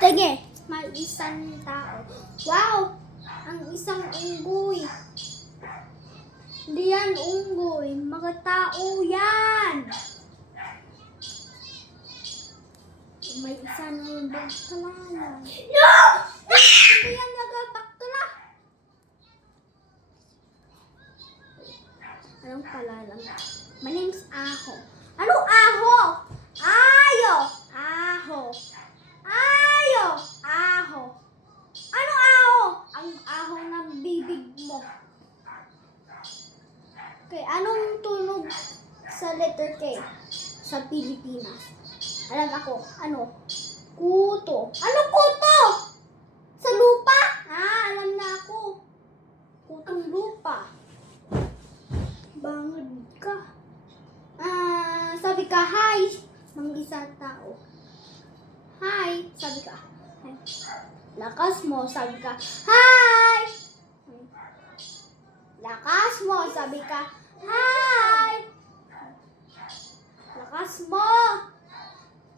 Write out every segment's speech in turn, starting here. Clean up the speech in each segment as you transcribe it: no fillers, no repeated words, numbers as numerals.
Sige, may isang tao. Wow! Ang isang unggoy. Hindi yan unggoy. Mga tao yan. May isa naman bagkalayan. No! Hindi yan nagabakla. Anong palalang? My name's Aho. Anong Aho? Ayo! Aho. Ayo! Aho. Ano aho? Ang aho ng bibig mo. Okay, anong tunog sa letter K sa Pilipinas? Alam ako, ano? Kuto. Ano kuto? Sa lupa? Alam na ako. Kutong lupa. Bangad ka. Sabi ka, hi, ng isang tao. Hi, sabi ka. Hi. Lakas mo, sabi ka. Hi! Lakas mo, sabi ka. Hi! Lakas mo.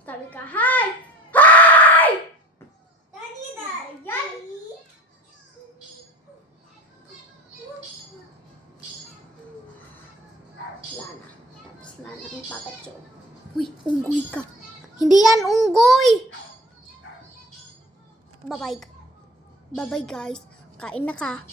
Sabi ka, hi! Hi! Daddy, Daddy. Lana. Tapos Lana ang papatyo. Uy, unggoy ka. Hindi yan unggoy! Bye-bye. Bye-bye guys. Kain na ka.